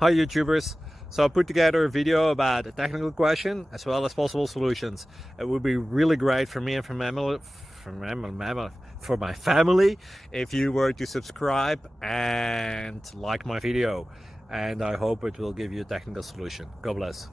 Hi YouTubers! So I put together a video about a technical question as well as possible solutions. It would be really great for me and for my family if you were to subscribe and like my video. And I hope it will give you a technical solution. God bless.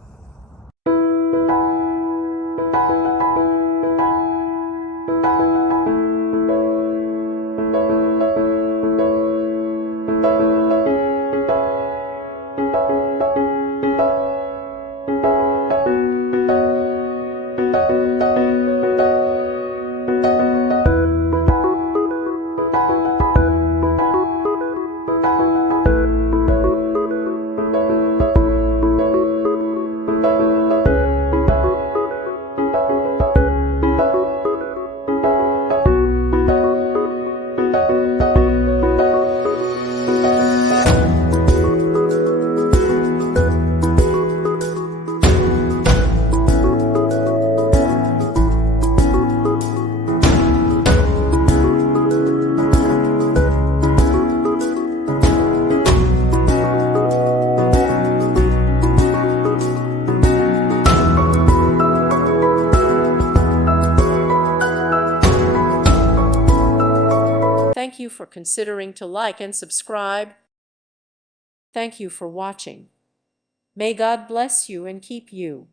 Thank you for considering to like and subscribe. Thank you for watching. May God bless you and keep you.